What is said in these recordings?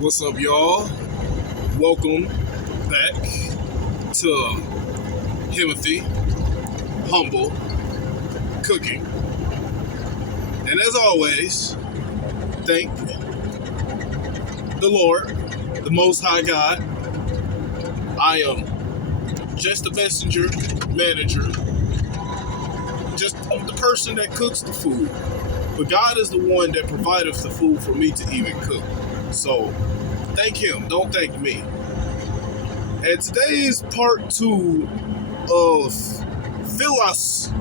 What's up, y'all? Welcome back to Timothy Humble Cooking. And as always, thank the Lord, the Most High God. I am just the messenger, manager, just the person that cooks the food. But God is the one that provideth the food for me to even cook. So thank Him, don't thank me. And today is part 2 of Philosos.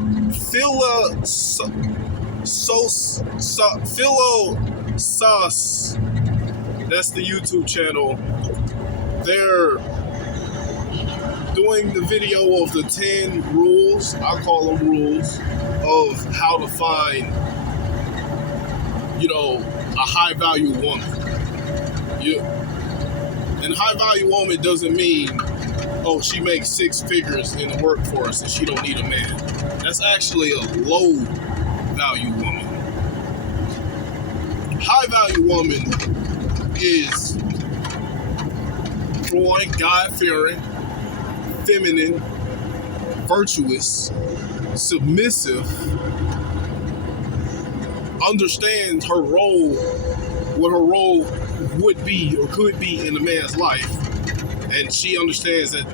That's the YouTube channel. They're doing the video of the 10 rules, I call them rules, of how to find, a high value woman. And high value woman doesn't mean, oh, she makes 6 figures in the workforce and she don't need a man. That's actually a low value woman. High value woman is, for one, God-fearing, feminine, virtuous, submissive, understands her role, what her role would be or could be in a man's life, and she understands that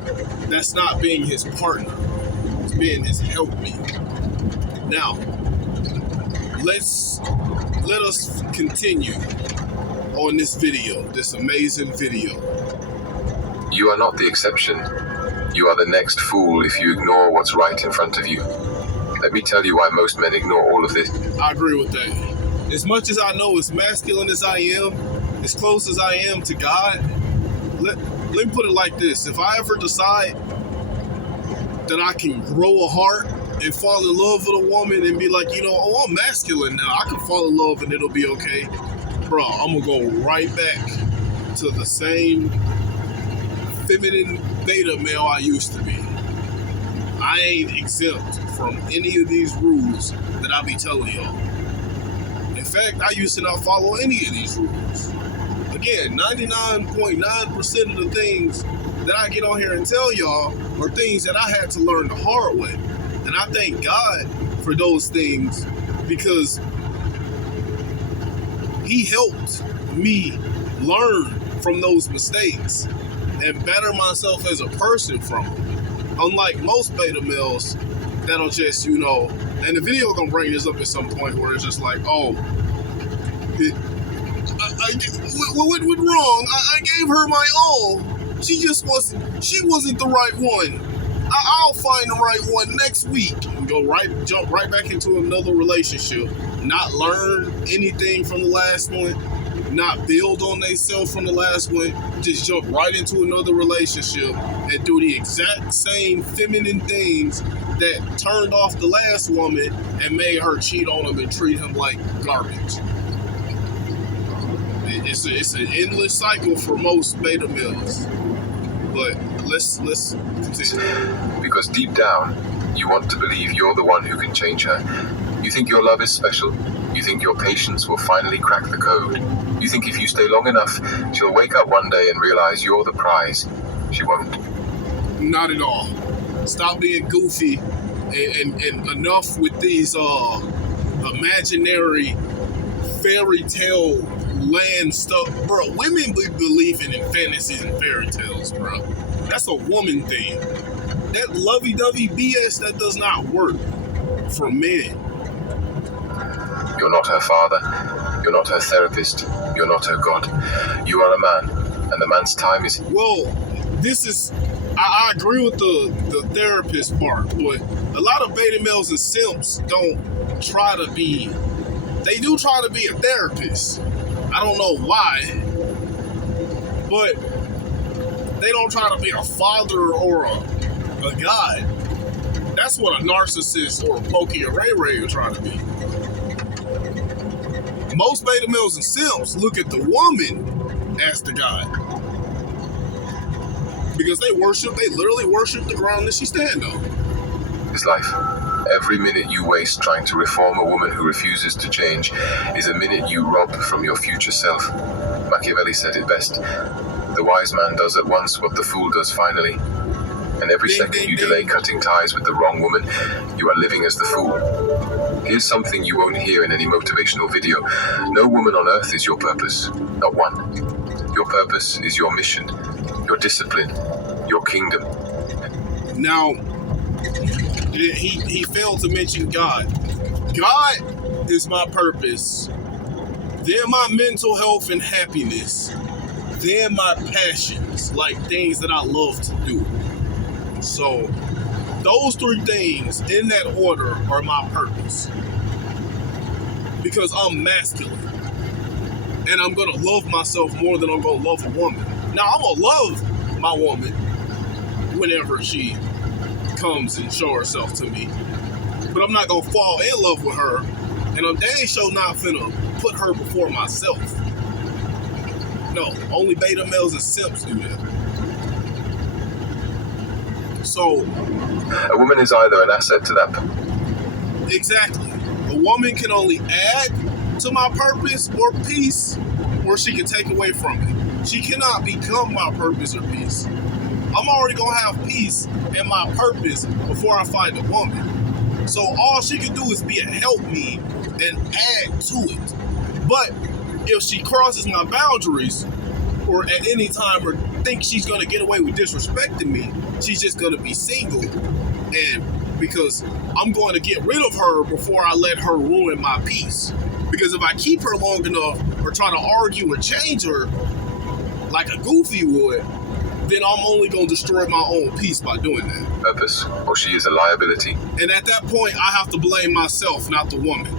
that's not being his partner, it's being his helpmate. Now, let us continue on this video, this amazing video. You are not the exception. You are the next fool if you ignore what's right in front of you. Let me tell you why most men ignore all of this. I agree with that. As much as I know, as masculine as I am, as close as I am to God, let me put it like this. If I ever decide that I can grow a heart and fall in love with a woman and be like, oh, I'm masculine now, I can fall in love and it'll be okay. Bro, I'm going to go right back to the same feminine beta male I used to be. I ain't exempt from any of these rules that I be telling y'all. In fact, I used to not follow any of these rules. Again, 99.9% of the things that I get on here and tell y'all are things that I had to learn the hard way. And I thank God for those things because He helped me learn from those mistakes and better myself as a person from them. Unlike most beta males that'll just, and the video gonna bring this up at some point where it's just like, oh, what went wrong? I gave her my all. She wasn't the right one. I'll find the right one next week. And jump right back into another relationship. Not learn anything from the last one. Not build on themselves from the last one. Just jump right into another relationship and do the exact same feminine things that turned off the last woman and made her cheat on him and treat him like garbage. It's an endless cycle for most beta males. But let's continue. Because deep down, you want to believe you're the one who can change her. You think your love is special. You think your patience will finally crack the code. You think if you stay long enough, she'll wake up one day and realize you're the prize. She won't. Not at all. Stop being goofy and enough with these imaginary fairy tale land stuff. Bro, women be believing in fantasies and fairy tales, bro. That's a woman thing. That lovey-dovey BS, that does not work for men. You're not her father. You're not her therapist. You're not her God. You are a man, and the man's time is... Well, I agree with the therapist part, but a lot of beta males and simps don't try to be... They do try to be a therapist. I don't know why, but they don't try to be a father or a god. That's what a narcissist or a Pokey or Ray Ray are trying to be. Most beta males and simps look at the woman as the god. Because they literally worship the ground that she stands on. His life. Every minute you waste trying to reform a woman who refuses to change is a minute you rob from your future self. Machiavelli said it best: the wise man does at once what the fool does finally. And every second you delay cutting ties with the wrong woman, you are living as the fool. Here's something you won't hear in any motivational video. No woman on earth is your purpose. Not one. Your purpose is your mission, your discipline, your kingdom. Now, he failed to mention God. God is my purpose. Then my mental health and happiness. Then my passions, like things that I love to do. So, those three things in that order are my purpose. Because I'm masculine. And I'm going to love myself more than I'm going to love a woman. Now, I'm going to love my woman whenever she comes and show herself to me. But I'm not going to fall in love with her. And I'm dang sure not finna put her before myself. No, only beta males and simps do that. So, a woman is either an asset to that. Exactly. A woman can only add to my purpose or peace, or she can take away from it. She cannot become my purpose or peace. I'm already gonna have peace and my purpose before I find a woman. So all she can do is be a help me and add to it. But if she crosses my boundaries, or at any time or thinks she's gonna get away with disrespecting me, she's just gonna be single. And because I'm going to get rid of her before I let her ruin my peace. Because if I keep her long enough or try to argue and change her like a goofy would, then I'm only going to destroy my own peace by doing that. Purpose, or she is a liability. And at that point, I have to blame myself, not the woman.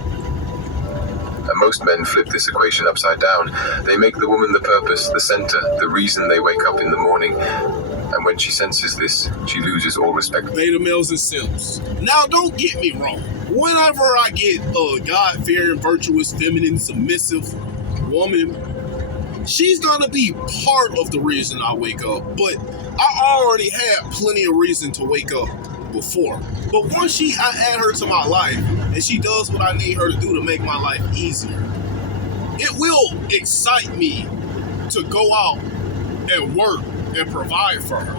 And most men flip this equation upside down. They make the woman the purpose, the center, the reason they wake up in the morning. And when she senses this, she loses all respect. Beta males and simps. Now, don't get me wrong. Whenever I get a God-fearing, virtuous, feminine, submissive woman, she's gonna be part of the reason I wake up. But I already had plenty of reason to wake up before. But once I add her to my life, and she does what I need her to do to make my life easier, it will excite me to go out and work and provide for her.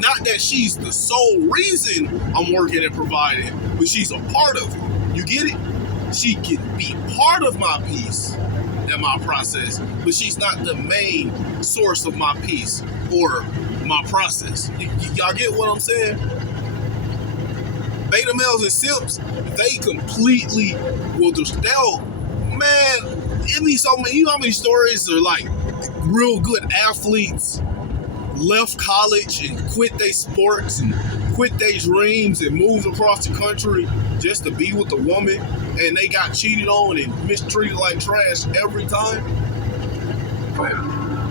Not that she's the sole reason I'm working and providing, but she's a part of it. You get it? She can be part of my peace and my process, but she's not the main source of my peace or my process. Y'all get what I'm saying? Beta males and simps, they completely will just, man, it be so many, you know how many stories are like real good athletes left college and quit their sports and quit their dreams and moved across the country just to be with a woman, and they got cheated on and mistreated like trash every time?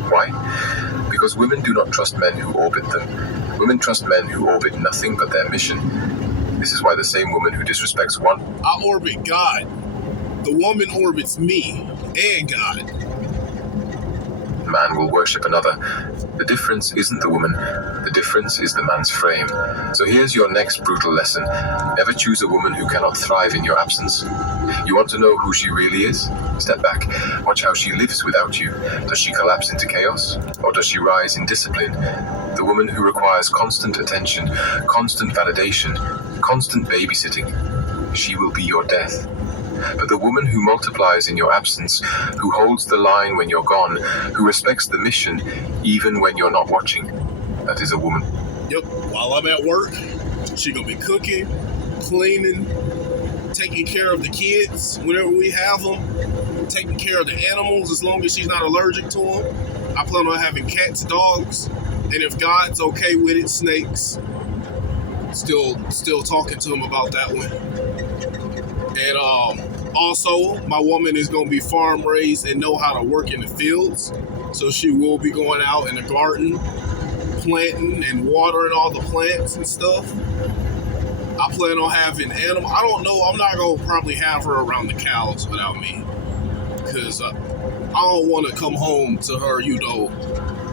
Why? Because women do not trust men who orbit them. Women trust men who orbit nothing but their mission. This is why the same woman who disrespects one... I orbit God. The woman orbits me and God. Man will worship another. The difference isn't the woman. The difference is the man's frame. So here's your next brutal lesson. Never choose a woman who cannot thrive in your absence. You want to know who she really is? Step back. Watch how she lives without you. Does she collapse into chaos? Or does she rise in discipline? The woman who requires constant attention, constant validation, constant babysitting, she will be your death. But the woman who multiplies in your absence, who holds the line when you're gone, who respects the mission even when you're not watching, that is a woman. Yep, while I'm at work, she gonna be cooking, cleaning, taking care of the kids whenever we have them, taking care of the animals as long as she's not allergic to them. I plan on having cats, dogs, and if God's okay with it, snakes. Still talking to him about that one. And also, my woman is going to be farm raised and know how to work in the fields. So she will be going out in the garden, planting and watering all the plants and stuff. I plan on having animals. I don't know. I'm not going to probably have her around the cows without me. Because I don't want to come home to her,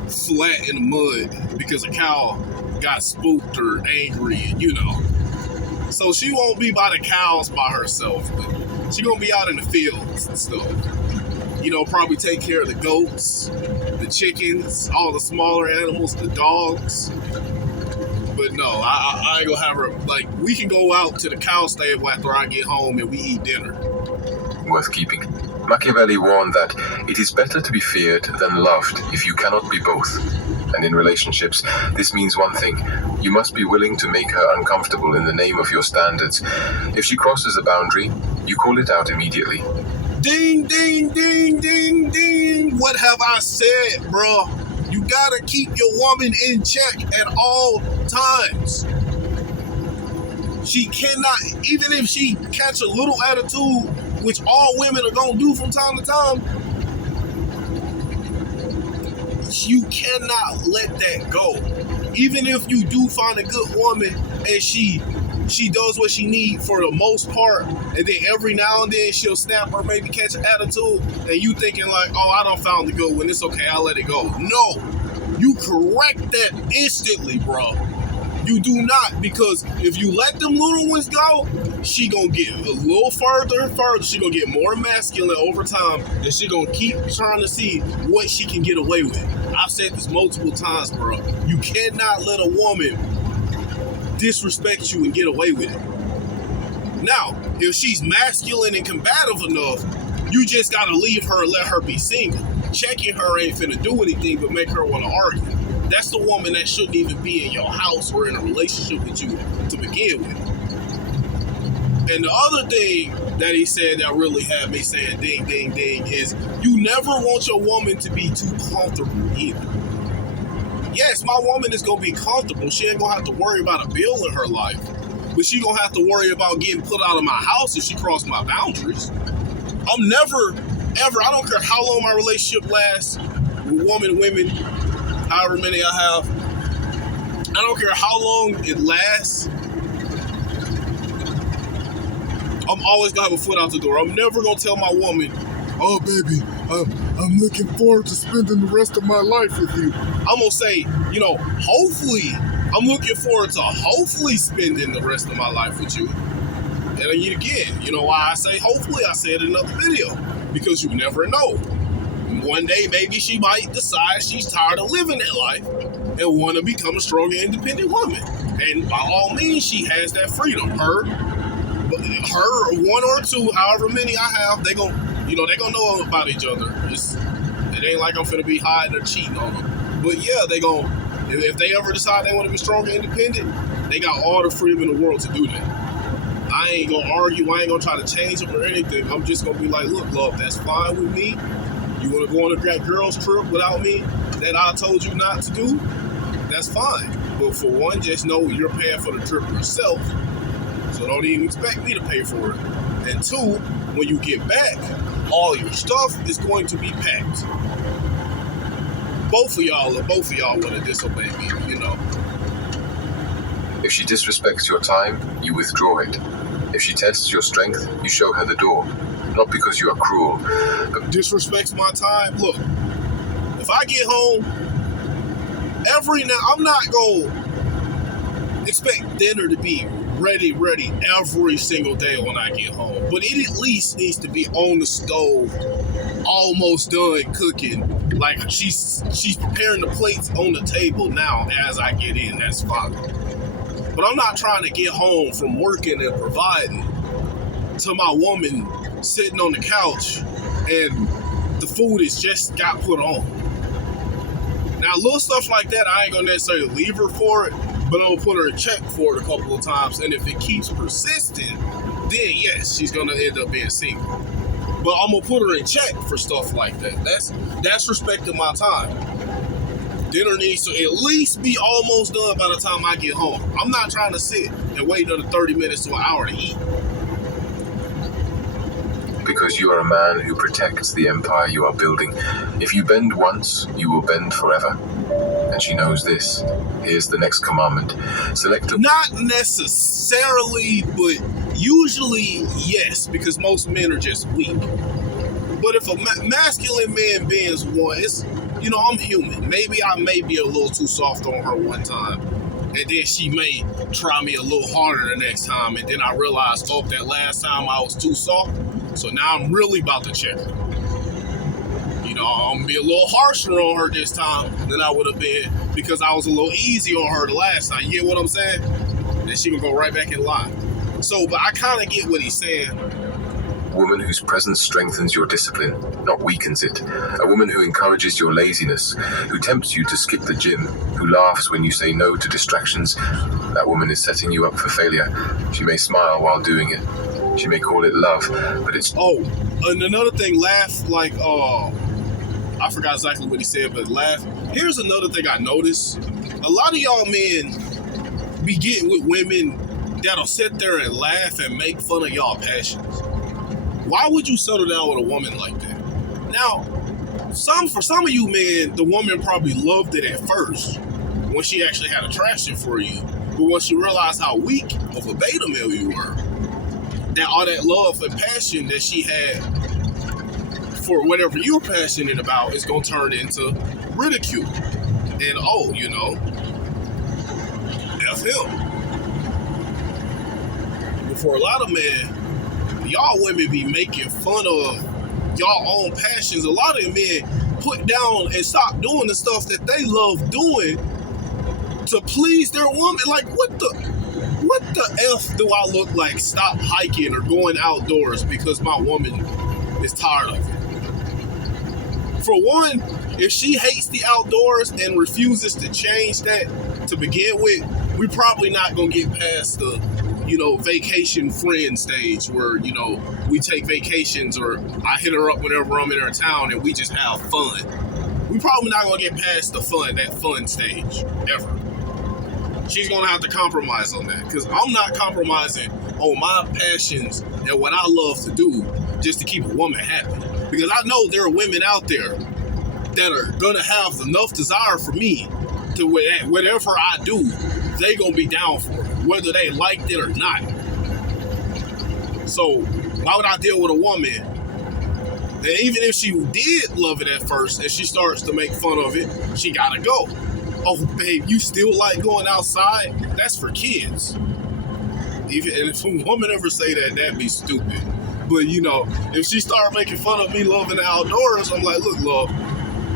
flat in the mud because a cow got spooked or angry, So she won't be by the cows by herself. But she gonna be out in the fields and stuff. You know, probably take care of the goats, the chickens, all the smaller animals, the dogs. But no, I ain't gonna have her, like, we can go out to the cow stable after I get home and we eat dinner. Worth keeping. Machiavelli warned that it is better to be feared than loved if you cannot be both. And in relationships, this means one thing. You must be willing to make her uncomfortable in the name of your standards. If she crosses a boundary, you call it out immediately. Ding, ding, ding, ding, ding. What have I said, bro? You gotta keep your woman in check at all times. She cannot, even if she catch a little attitude, which all women are gonna do from time to time, you cannot let that go. Even if you do find a good woman and she does what she needs for the most part, and then every now and then she'll snap or maybe catch an attitude, and you thinking like, oh, I done found the good one, it's okay, I'll let it go. No, you correct that instantly, bro. You do not, because if you let them little ones go, she gonna get a little further and further. She gonna get more masculine over time, and she gonna keep trying to see what she can get away with. I've said this multiple times, bro. You cannot let a woman disrespect you and get away with it. Now, if she's masculine and combative enough, you just gotta leave her and let her be single. Checking her ain't finna do anything but make her wanna argue. That's the woman that shouldn't even be in your house or in a relationship with you to begin with. And the other thing that he said that really had me saying ding, ding, ding is you never want your woman to be too comfortable either. Yes, my woman is going to be comfortable. She ain't going to have to worry about a bill in her life. But she going to have to worry about getting put out of my house if she crossed my boundaries. I'm never, ever, I don't care how long my relationship lasts with women, however many I have. I don't care how long it lasts. I'm always going to have a foot out the door. I'm never going to tell my woman, oh, baby, I'm looking forward to spending the rest of my life with you. I'm going to say, you know, hopefully, I'm looking forward to hopefully spending the rest of my life with you. And again, you know why I say hopefully? I said in another video. Because you never know. One day, maybe she might decide she's tired of living that life and want to become a strong and independent woman. And by all means, she has that freedom. Her, one or two, however many I have, they gonna know about each other. It ain't like I'm finna be hiding or cheating on them. But yeah, if they ever decide they want to be strong and independent, they got all the freedom in the world to do that. I ain't gonna argue. I ain't gonna try to change them or anything. I'm just gonna be like, look, love, that's fine with me. You want to go on a girls trip without me that I told you not to do? That's fine. But for one, just know you're paying for the trip yourself. So don't even expect me to pay for it. And two, when you get back, all your stuff is going to be packed. Both of y'all want to disobey me, you know. If she disrespects your time, you withdraw it. If she tests your strength, you show her the door. Not because you are cruel, but disrespects my time. Look, if I get home, I'm not gonna expect dinner to be ready every single day when I get home. But it at least needs to be on the stove, almost done cooking. Like she's preparing the plates on the table now as I get in. That's fine. But I'm not trying to get home from working and providing to my woman sitting on the couch and the food is just got put on. Now, little stuff like that, I ain't gonna necessarily leave her for it, but I'm gonna put her in check for it a couple of times. And if it keeps persisting, then yes, she's gonna end up being single. But I'm gonna put her in check for stuff like that. That's respecting my time. Dinner needs to at least be almost done by the time I get home. I'm not trying to sit and wait another 30 minutes to an hour to eat. because you are a man who protects the empire you are building. If you bend once, you will bend forever. And she knows this. Here's the next commandment. Not necessarily, but usually yes, because most men are just weak. But if a masculine man bends one, I'm human. Maybe I may be a little too soft on her one time. And then she may try me a little harder the next time. And then I realized, oh, that last time I was too soft. So now I'm really about to check her. You know, I'm going to be a little harsher on her this time than I would have been because I was a little easy on her the last time. You get what I'm saying? Then she will go right back in line. So, but I kind of get what he's saying. A woman whose presence strengthens your discipline, not weakens it. A woman who encourages your laziness, who tempts you to skip the gym, who laughs when you say no to distractions. That woman is setting you up for failure. She may smile while doing it. She may call it love, but it's... Oh, and another thing, laugh like, I forgot exactly what he said, but laugh. Here's another thing I noticed. A lot of y'all men be getting with women that'll sit there and laugh and make fun of y'all passions. Why would you settle down with a woman like that? Now, for some of you men, the woman probably loved it at first when she actually had attraction for you. But once she realized how weak of a beta male you were, that all that love and passion that she had for whatever you're passionate about is going to turn into ridicule. And, oh, you know, F him. But for a lot of men, y'all women be making fun of y'all own passions. A lot of men put down and stop doing the stuff that they love doing to please their woman. Like, what the F do I look like? Stop hiking or going outdoors because my woman is tired of it. For one, if she hates the outdoors and refuses to change that to begin with, we're probably not going to get past the, you know, vacation friend stage where, you know, we take vacations or I hit her up whenever I'm in her town and we just have fun. We probably not going to get past that fun stage, ever. She's going to have to compromise on that because I'm not compromising on my passions and what I love to do just to keep a woman happy. Because I know there are women out there that are going to have enough desire for me to whatever I do, they going to be down for it, whether they liked it or not. So why would I deal with a woman that even if she did love it at first and she starts to make fun of it, she got to go. Oh, babe, you still like going outside? That's for kids. And if a woman ever say that, that'd be stupid. But, you know, if she start making fun of me loving the outdoors, I'm like, look, love,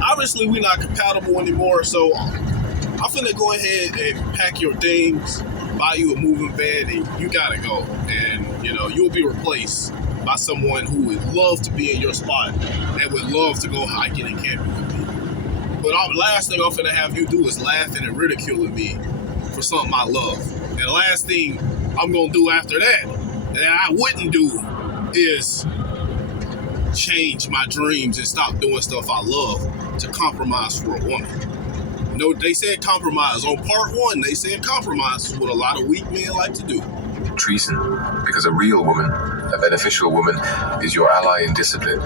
obviously we're not compatible anymore, so I'm finna go ahead and pack your things, buy you a moving van, and you gotta go. And, you know, you'll be replaced by someone who would love to be in your spot and would love to go hiking and camping with me. But the last thing I'm finna have you do is laughing and ridiculing me for something I love. And the last thing I'm gonna do after that I wouldn't do is change my dreams and stop doing stuff I love to compromise for a woman. You know, they said compromise. On part one, they said compromise is what a lot of weak men like to do. Treason, because a real woman, a beneficial woman, is your ally in discipline.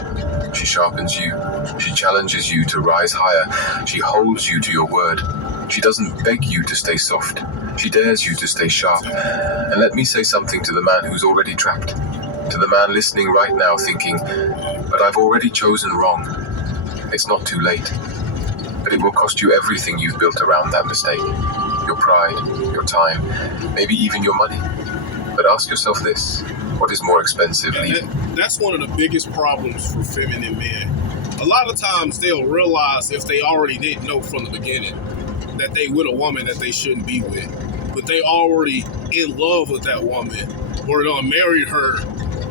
She sharpens you. She challenges you to rise higher. She holds you to your word. She doesn't beg you to stay soft. She dares you to stay sharp. And let me say something to the man who's already trapped. To the man listening right now thinking, but I've already chosen wrong. It's not too late. But it will cost you everything you've built around that mistake. Your pride, your time, maybe even your money. But ask yourself this, what is more expensive? That's one of the biggest problems for feminine men. A lot of times they'll realize if they already didn't know from the beginning that they with a woman that they shouldn't be with. But they already in love with that woman or done married her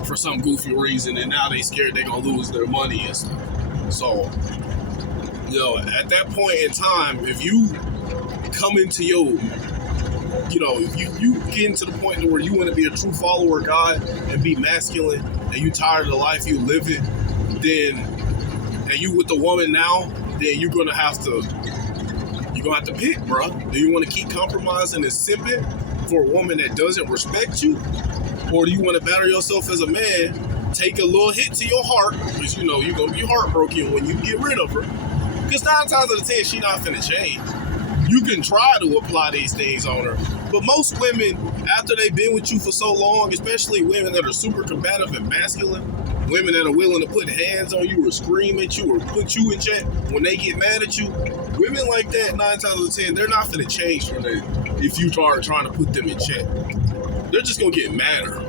for some goofy reason and now they scared they're going to lose their money and stuff. So, you know, at that point in time, if you come into your, you know, if you get into the point where you want to be a true follower of God and be masculine and you tired of the life you live in, then, and you with the woman now, then you're going to have to pick, bro. Do you want to keep compromising and simping for a woman that doesn't respect you? Or do you want to battle yourself as a man, take a little hit to your heart, because, you know, you're going to be heartbroken when you get rid of her. Because 9 times out of 10, she's not finna change. You can try to apply these things on her. But most women, after they've been with you for so long, especially women that are super combative and masculine, Women that are willing to put hands on you or scream at you or put you in check when they get mad at you. Women like that, 9 times out of 10, they're not going to change from that if you are trying to put them in check. They're just going to get madder.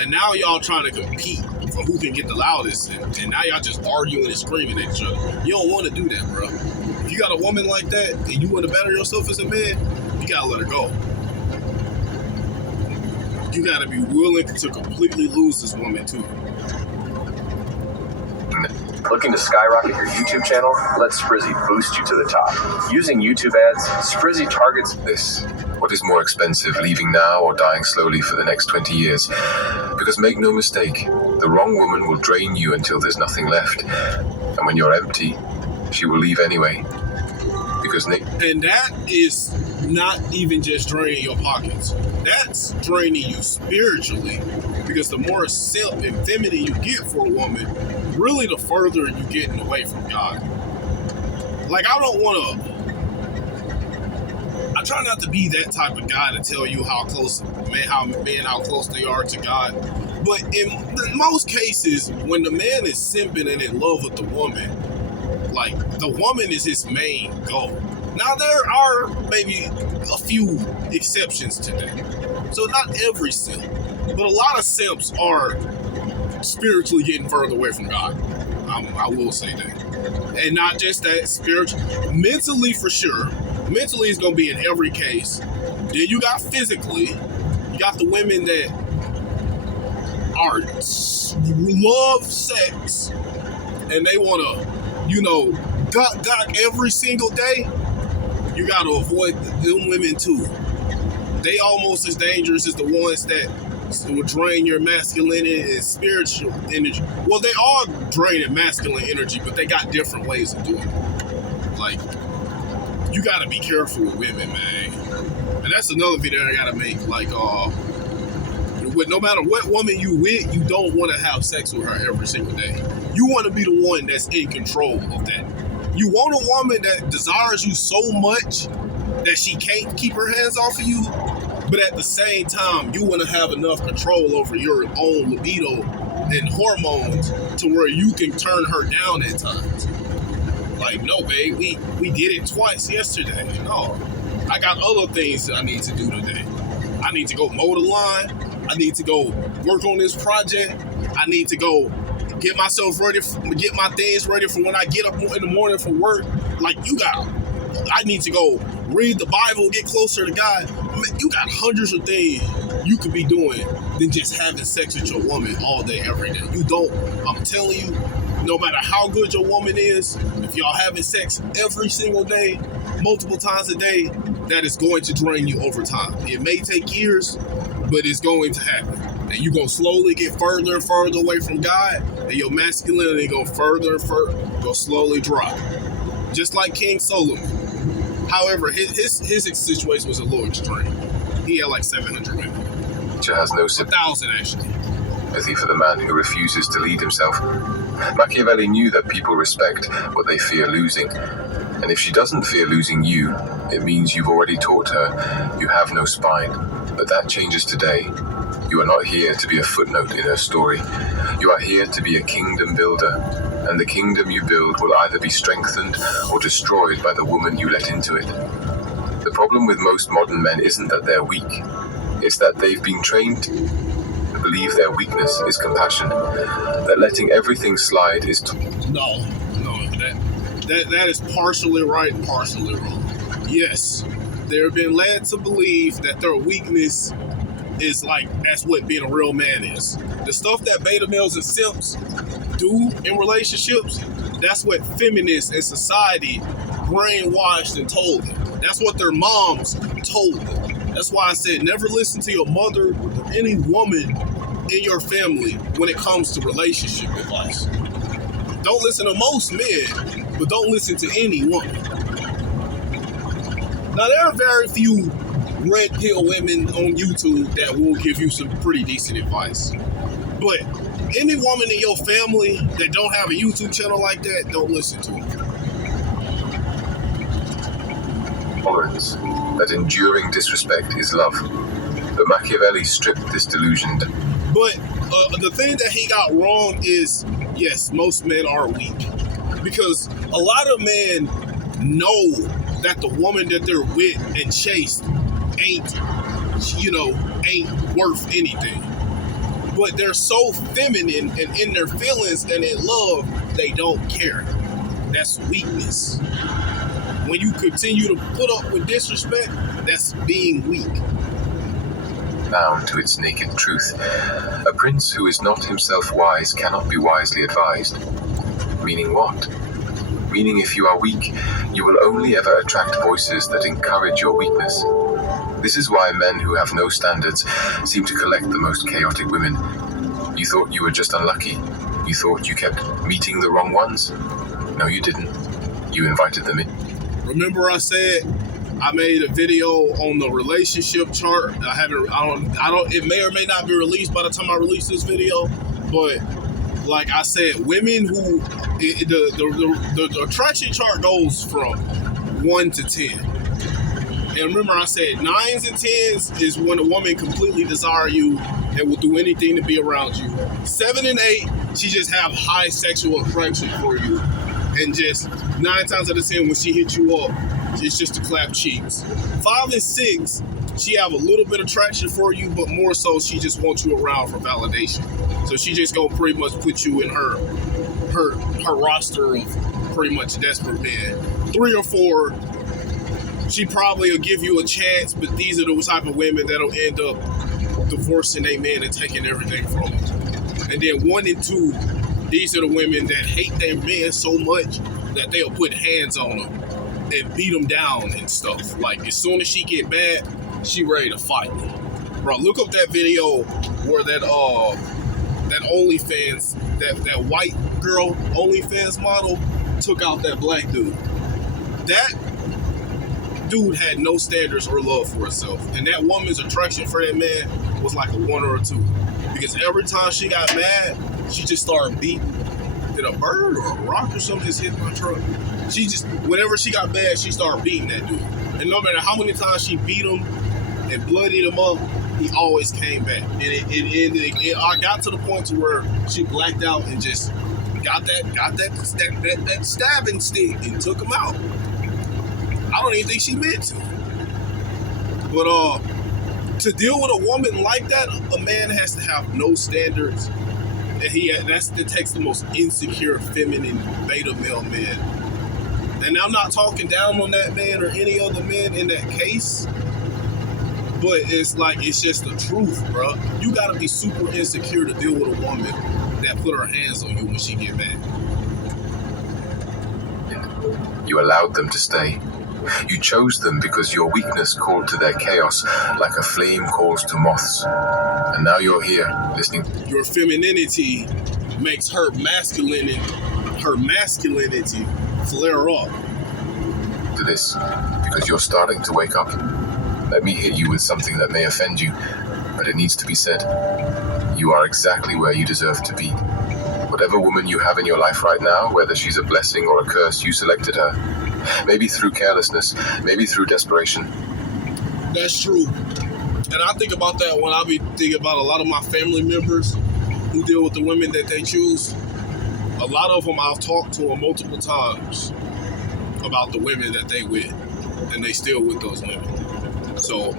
And now y'all trying to compete for who can get the loudest. And now y'all just arguing and screaming at each other. You don't want to do that, bro. If you got a woman like that and you want to better yourself as a man, you got to let her go. You got to be willing to completely lose this woman, too. Looking to skyrocket your YouTube channel? Let Sprizzy boost you to the top. Using YouTube ads, Sprizzy targets This. What is more expensive, leaving now or dying slowly for the next 20 years? Because make no mistake, the wrong woman will drain you until there's nothing left. And when you're empty, she will leave anyway. And that is not even just draining your pockets. That's draining you spiritually. Because the more simp and feminine you get for a woman, really the further you're getting away from God. Like, I try not to be that type of guy to tell you how close they are to God. But in most cases, when the man is simping and in love with the woman, like, the woman is his main goal. Now, there are maybe a few exceptions to that. So not every simp, but a lot of simps are spiritually getting further away from God. I will say that. And not just that, spiritual, mentally for sure. Mentally is going to be in every case. Then you got physically. You got the women that love sex and they want to, gawk every single day. You got to avoid them women too. They almost as dangerous as the ones that will drain your masculinity and spiritual energy. Well, they all drain masculine energy, but they got different ways of doing it. Like, you got to be careful with women, man. And that's another video I got to make. Like, no matter what woman you with, you don't want to have sex with her every single day. You want to be the one that's in control of that. You want a woman that desires you so much that she can't keep her hands off of you, but at the same time, you want to have enough control over your own libido and hormones to where you can turn her down at times. Like, no, babe, we did it twice yesterday. No, I got other things that I need to do today. I need to go mow the lawn. I need to go work on this project. I need to go get myself ready, get my things ready for when I get up in the morning for work. Like, I need to go read the Bible, get closer to God. You got hundreds of things you could be doing than just having sex with your woman all day, every day. You don't, I'm telling you, no matter how good your woman is, if y'all having sex every single day, multiple times a day, that is going to drain you over time. It may take years, but it's going to happen. And you're going to slowly get further and further away from God, and your masculinity go further and further, go slowly drop. Just like King Solomon. However, his situation was a little extreme. He had like 700 women. She has no 1,000 actually. sympathy for the man who refuses to lead himself. Machiavelli knew that people respect what they fear losing. And if she doesn't fear losing you, it means you've already taught her you have no spine. But that changes today. You are not here to be a footnote in her story. You are here to be a kingdom builder. And the kingdom you build will either be strengthened or destroyed by the woman you let into it. The problem with most modern men isn't that they're weak. It's that they've been trained to believe their weakness is compassion. That letting everything slide is... No, that is partially right and partially wrong. Yes, they've been led to believe that their weakness is like, that's what being a real man is. The stuff that beta males and simps do in relationships, that's what feminists and society brainwashed and told them. That's what their moms told them. That's why I said never listen to your mother or any woman in your family when it comes to relationship advice. Don't listen to most men, but don't listen to any woman. Now, there are very few red pill women on YouTube that will give you some pretty decent advice. But any woman in your family that don't have a YouTube channel like that, don't listen to them. Tolerance, that enduring disrespect is love. But Machiavelli stripped this delusion. But The thing that he got wrong is, yes, most men are weak. Because a lot of men know that the woman that they're with and chased ain't worth anything. But they're so feminine and in their feelings and in love, they don't care. That's weakness. When you continue to put up with disrespect, that's being weak. Bound to its naked truth, a prince who is not himself wise cannot be wisely advised. Meaning what? Meaning if you are weak, you will only ever attract voices that encourage your weakness. This is why men who have no standards seem to collect the most chaotic women. You thought you were just unlucky. You thought you kept meeting the wrong ones. No, you didn't. You invited them in. Remember I said I made a video on the relationship chart. It may or may not be released by the time I release this video, but like I said, women who the attraction chart goes from 1 to 10. And remember I said 9s and 10s is when a woman completely desires you and will do anything to be around you. 7 and 8, she just have high sexual attraction for you. And just 9 times out of 10, when she hits you up, it's just to clap cheeks. 5 and 6, she have a little bit of attraction for you, but more so she just wants you around for validation. So she just gonna pretty much put you in her roster of pretty much desperate men. 3 or 4, she probably will give you a chance, but these are the type of women that'll end up divorcing their man and taking everything from them. And then 1 and 2, these are the women that hate their men so much that they'll put hands on them and beat them down and stuff. Like, as soon as she get mad, she ready to fight me. Bro, look up that video where that OnlyFans, that white girl OnlyFans model took out that black dude. That dude had no standards or love for herself. And that woman's attraction for that man was like a 1 or a 2. Because every time she got mad, she just started beating. Did a bird or a rock or something just hit my truck? She just, whenever she got mad, she started beating that dude. And no matter how many times she beat him and bloodied him up, he always came back. And I got to the point to where she blacked out and just got that stabbing stick and took him out. I don't even think she meant to. But to deal with a woman like that, a man has to have no standards. And that takes the most insecure, feminine, beta male man. And I'm not talking down on that man or any other man in that case, but it's just the truth, bro. You gotta be super insecure to deal with a woman that put her hands on you when she get mad. You allowed them to stay. You chose them because your weakness called to their chaos like a flame calls to moths. And now you're here, listening. Your femininity makes her masculinity flare up. To this, because you're starting to wake up. Let me hit you with something that may offend you, but it needs to be said. You are exactly where you deserve to be. Whatever woman you have in your life right now, whether she's a blessing or a curse, you selected her. Maybe through carelessness, maybe through desperation. That's true. And I think about that when I be thinking about a lot of my family members who deal with the women that they choose. A lot of them I've talked to them multiple times about the women that they with, and they still with those women. So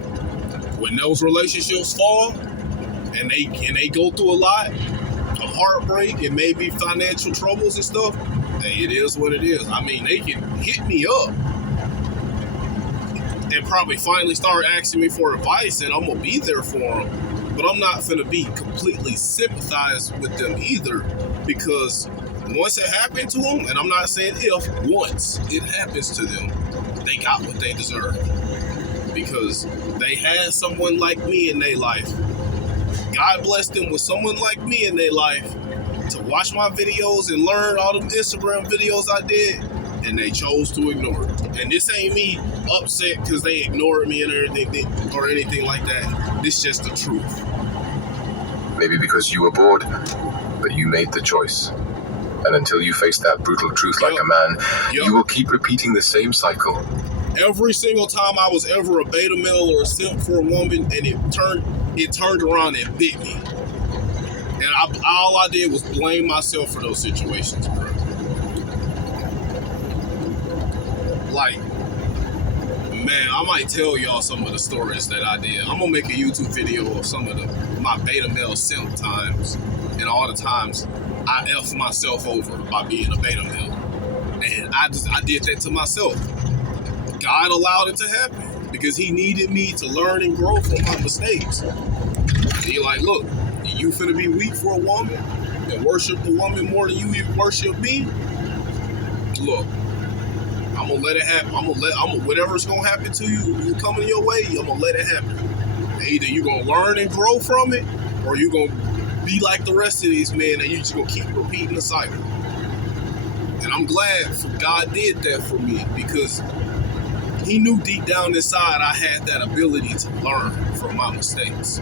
when those relationships fall and they go through a lot of heartbreak and maybe financial troubles and stuff, hey, it is what it is. I mean, they can hit me up and probably finally start asking me for advice, and I'm gonna be there for them. But I'm not gonna be completely sympathized with them either, because once it happened to them, and I'm not saying if, once it happens to them, they got what they deserve. Because they had someone like me in their life. God blessed them with someone like me in their life to watch my videos and learn all the Instagram videos I did, and they chose to ignore it. And this ain't me upset because they ignored me and anything like that. This is just the truth. Maybe because you were bored, but you made the choice. And until you face that brutal truth like a man, you will keep repeating the same cycle. Every single time I was ever a beta male or a simp for a woman, and it turned around and bit me. And And all I did was blame myself for those situations, bro. Like, man, I might tell y'all some of the stories that I did. I'm gonna make a YouTube video of some of my beta male simp times and all the times I F myself over by being a beta male. And I did that to myself. God allowed it to happen because he needed me to learn and grow from my mistakes. And you're like, look, you finna be weak for a woman and worship the woman more than you even worship me? Look, I'm gonna let it happen. Whatever's gonna happen to you coming your way, I'm gonna let it happen. Either you gonna learn and grow from it, or you gonna be like the rest of these men and you just gonna keep repeating the cycle. And I'm glad God did that for me, because he knew deep down inside I had that ability to learn from my mistakes.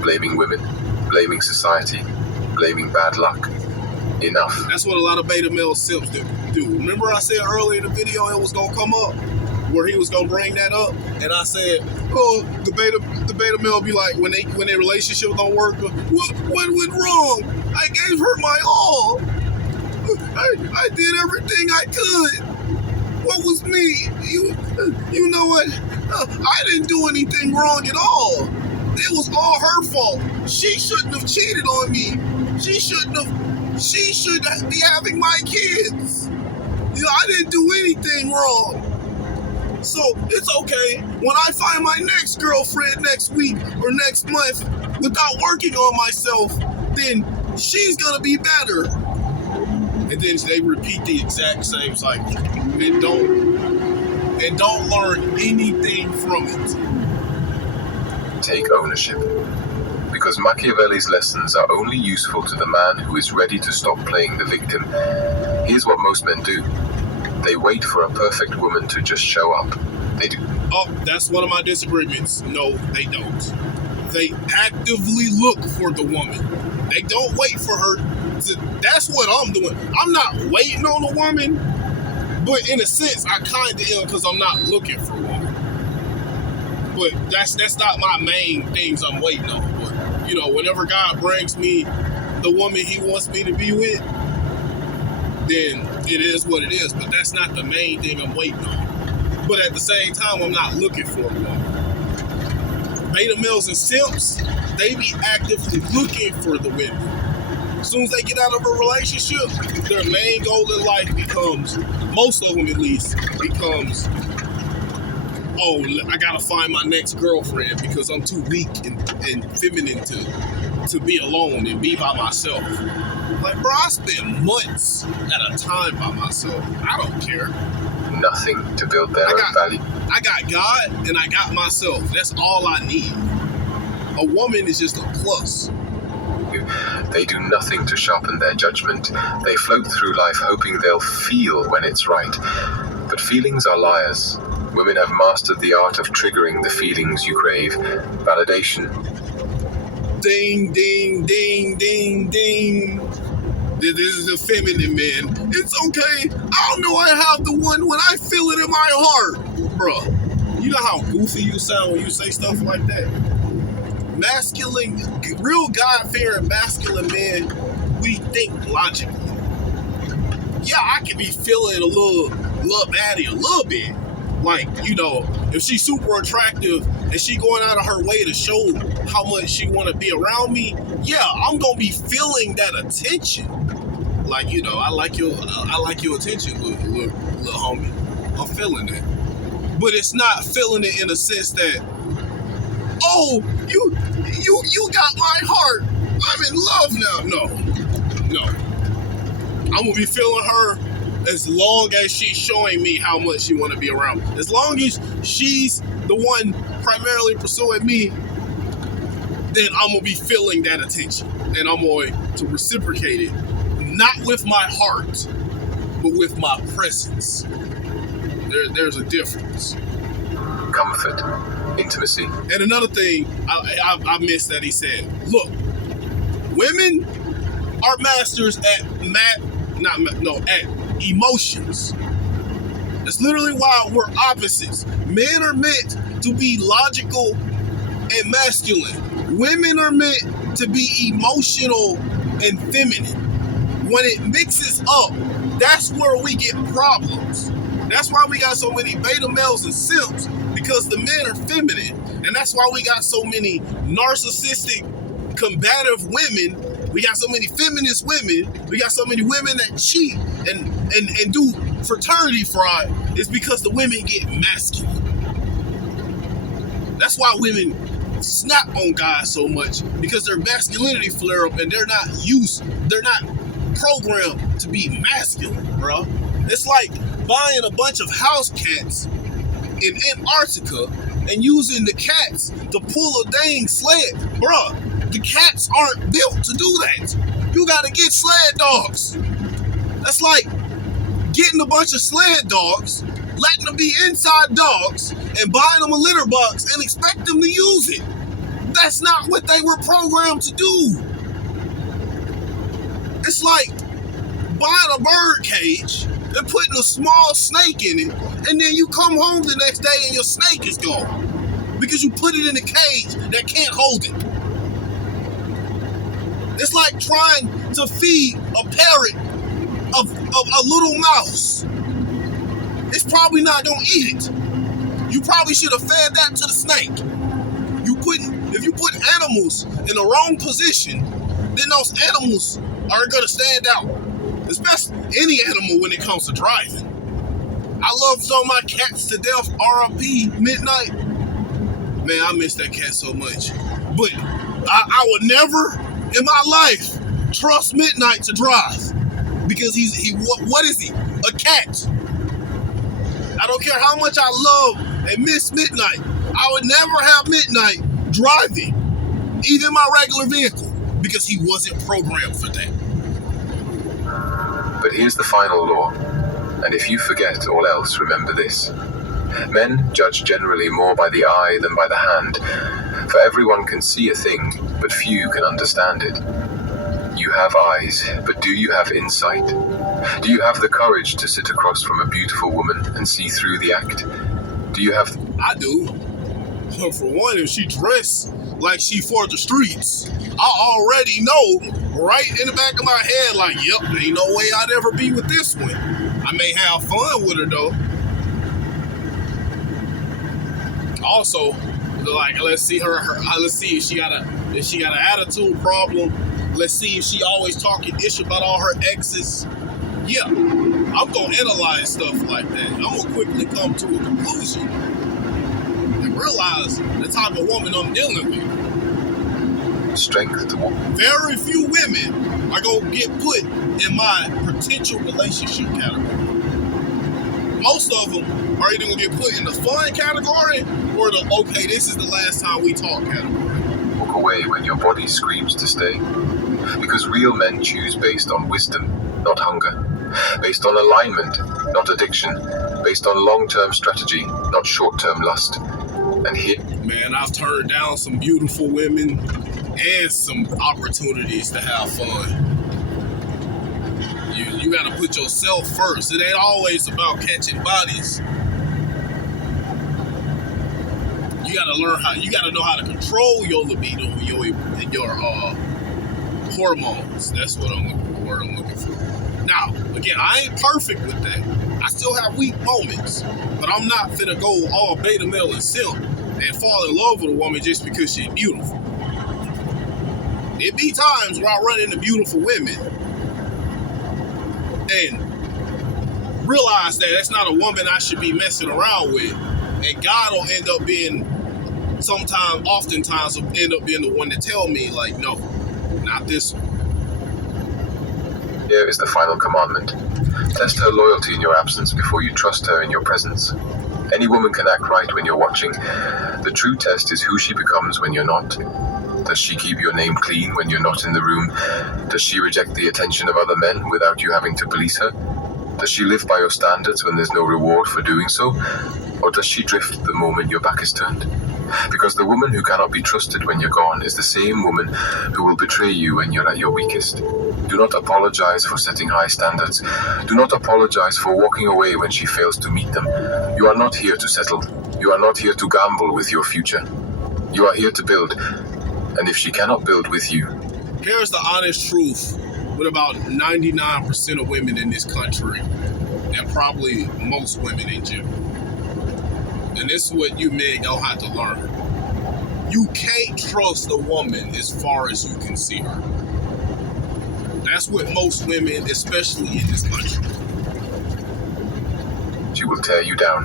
Blaming women, blaming society, blaming bad luck. Enough. That's what a lot of beta male simps do. Remember I said earlier in the video it was gonna come up, where he was gonna bring that up, and I said, oh, the beta male be like, when their relationship don't work, what went wrong? I gave her my all. I did everything I could. What was me? You know what? I didn't do anything wrong at all. It was all her fault. She shouldn't have cheated on me. She should be having my kids. You know, I didn't do anything wrong. So it's okay. When I find my next girlfriend next week or next month without working on myself, then she's gonna be better. And then they repeat the exact same cycle and don't learn anything from it. Take ownership. Because Machiavelli's lessons are only useful to the man who is ready to stop playing the victim. Here's what most men do. They wait for a perfect woman to just show up. They do. Oh, that's one of my disagreements. No, they don't. They actively look for the woman. They don't wait for her. That's what I'm doing. I'm not waiting on a woman, but in a sense, I kind of am, because I'm not looking for a woman. But that's not my main things I'm waiting on. But, you know, whenever God brings me the woman he wants me to be with, then it is what it is. But that's not the main thing I'm waiting on. But at the same time, I'm not looking for a woman. Beta males and simps, they be actively looking for the women. As soon as they get out of a relationship, their main goal in life becomes, most of them at least, becomes, oh, I gotta find my next girlfriend because I'm too weak and feminine to be alone and be by myself. Like, bro, I spend months at a time by myself. I don't care. Nothing to build their own value. I got God and I got myself. That's all I need. A woman is just a plus. They do nothing to sharpen their judgment. They float through life hoping they'll feel when it's right. But feelings are liars. Women have mastered the art of triggering the feelings you crave. Validation. Ding, ding, ding, ding, ding. This is the feminine man. It's okay. I'll know I have the one when I feel it in my heart. Bruh, you know how goofy you sound when you say stuff like that? Masculine, real God-fearing masculine men, we think logically. Yeah, I can be feeling a little baddie a little bit. Like, you know, if she's super attractive and she going out of her way to show how much she want to be around me, yeah, I'm gonna be feeling that attention. Like, you know, I like your attention, little homie. I'm feeling that. But it's not feeling it in a sense that, oh, you got my heart. I'm in love now. No. I'm gonna be feeling her as long as she's showing me how much she want to be around me. As long as she's the one primarily pursuing me, then I'm gonna be feeling that attention, and I'm going to reciprocate it, not with my heart, but with my presence. There's a difference. Comfort. Intimacy. And another thing I missed that he said, look, women are masters at emotions. That's literally why we're opposites. Men are meant to be logical and masculine. Women are meant to be emotional and feminine. When it mixes up, that's where we get problems. That's why we got so many beta males and simps, because the men are feminine. And that's why we got so many narcissistic, combative women. We got so many feminist women. We got so many women that cheat and do fraternity fraud. It's because the women get masculine. That's why women snap on guys so much, because their masculinity flare up and they're not programmed to be masculine, bro. It's like buying a bunch of house cats in Antarctica and using the cats to pull a dang sled. Bruh, the cats aren't built to do that. You gotta get sled dogs. That's like getting a bunch of sled dogs, letting them be inside dogs, and buying them a litter box and expect them to use it. That's not what they were programmed to do. It's like buying a bird cage and putting a small snake in it, and then you come home the next day and your snake is gone because you put it in a cage that can't hold it. It's like trying to feed a parrot a little mouse. It's probably not gonna eat it. You probably should have fed that to the snake. If you put animals in the wrong position, then those animals are gonna stand out. Especially any animal when it comes to driving. I love some of my cats to death, R.I.P. Midnight. Man, I miss that cat so much. But I would never in my life trust Midnight to drive. Because what is he? A cat. I don't care how much I love and miss Midnight. I would never have Midnight driving, even my regular vehicle, because he wasn't programmed for that. But here's the final law, and if you forget all else, remember this. Men judge generally more by the eye than by the hand, for everyone can see a thing, but few can understand it. You have eyes, but do you have insight? Do you have the courage to sit across from a beautiful woman and see through the act? Do you have... I do. For one, if she dressed like she for the streets, I already know right in the back of my head, like, yep, ain't no way I'd ever be with this one. I may have fun with her though. Also, like, let's see let's see if she got an attitude problem. Let's see if she always talking ish about all her exes. Yeah, I'm gonna analyze stuff like that. I'm gonna quickly come to a conclusion and realize the type of woman I'm dealing with. Strength to walk. Very few women are gonna get put in my potential relationship category. Most of them are either gonna get put in the fun category or the okay, this is the last time we talk category. Walk away when your body screams to stay. Because real men choose based on wisdom, not hunger. Based on alignment, not addiction. Based on long-term strategy, not short-term lust. And here... Man, I've turned down some beautiful women and some opportunities to have fun. You gotta put yourself first. It ain't always about catching bodies. You gotta know how to control your libido and your hormones. That's what I'm looking for. Now, again, I ain't perfect with that. I still have weak moments, but I'm not finna go all beta male and simp and fall in love with a woman just because she's beautiful. It be times where I run into beautiful women and realize that that's not a woman I should be messing around with, and God will end up being oftentimes will end up being the one to tell me, like, no, not this one. Here is the final commandment. Test her loyalty in your absence before you trust her in your presence. Any woman can act right when you're watching. The true test is who she becomes when you're not. Does she keep your name clean when you're not in the room? Does she reject the attention of other men without you having to police her? Does she live by your standards when there's no reward for doing so? Or does she drift the moment your back is turned? Because the woman who cannot be trusted when you're gone is the same woman who will betray you when you're at your weakest. Do not apologize for setting high standards. Do not apologize for walking away when she fails to meet them. You are not here to settle. You are not here to gamble with your future. You are here to build. And if she cannot build with you, here's the honest truth with about 99% of women in this country, and probably most women in general. And this is what you men don't have to learn. You can't trust a woman as far as you can see her. That's what most women, especially in this country. she will tear you down.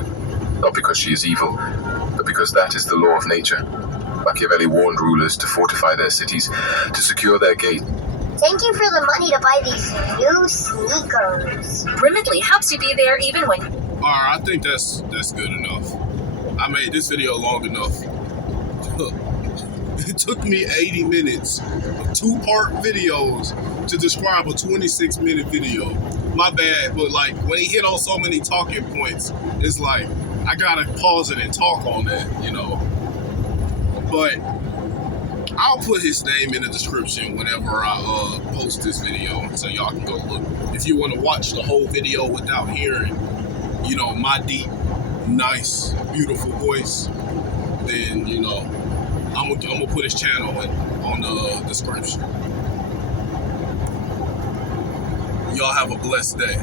Not because she is evil, but because that is the law of nature. Machiavelli warned rulers to fortify their cities, to secure their gate. Thank you for the money to buy these new sneakers. Remitly helps you be there even when... Alright, I think that's good enough. I made this video long enough. It took me 80 minutes of two-part videos to describe a 26-minute video. My bad, but like when he hit on so many talking points, it's like I gotta pause it and talk on that, you know. But I'll put his name in the description whenever I post this video, so y'all can go look. If you want to watch the whole video without hearing, you know, my deep, nice, beautiful voice, then you know, I'm gonna put his channel on the description. Y'all have a blessed day.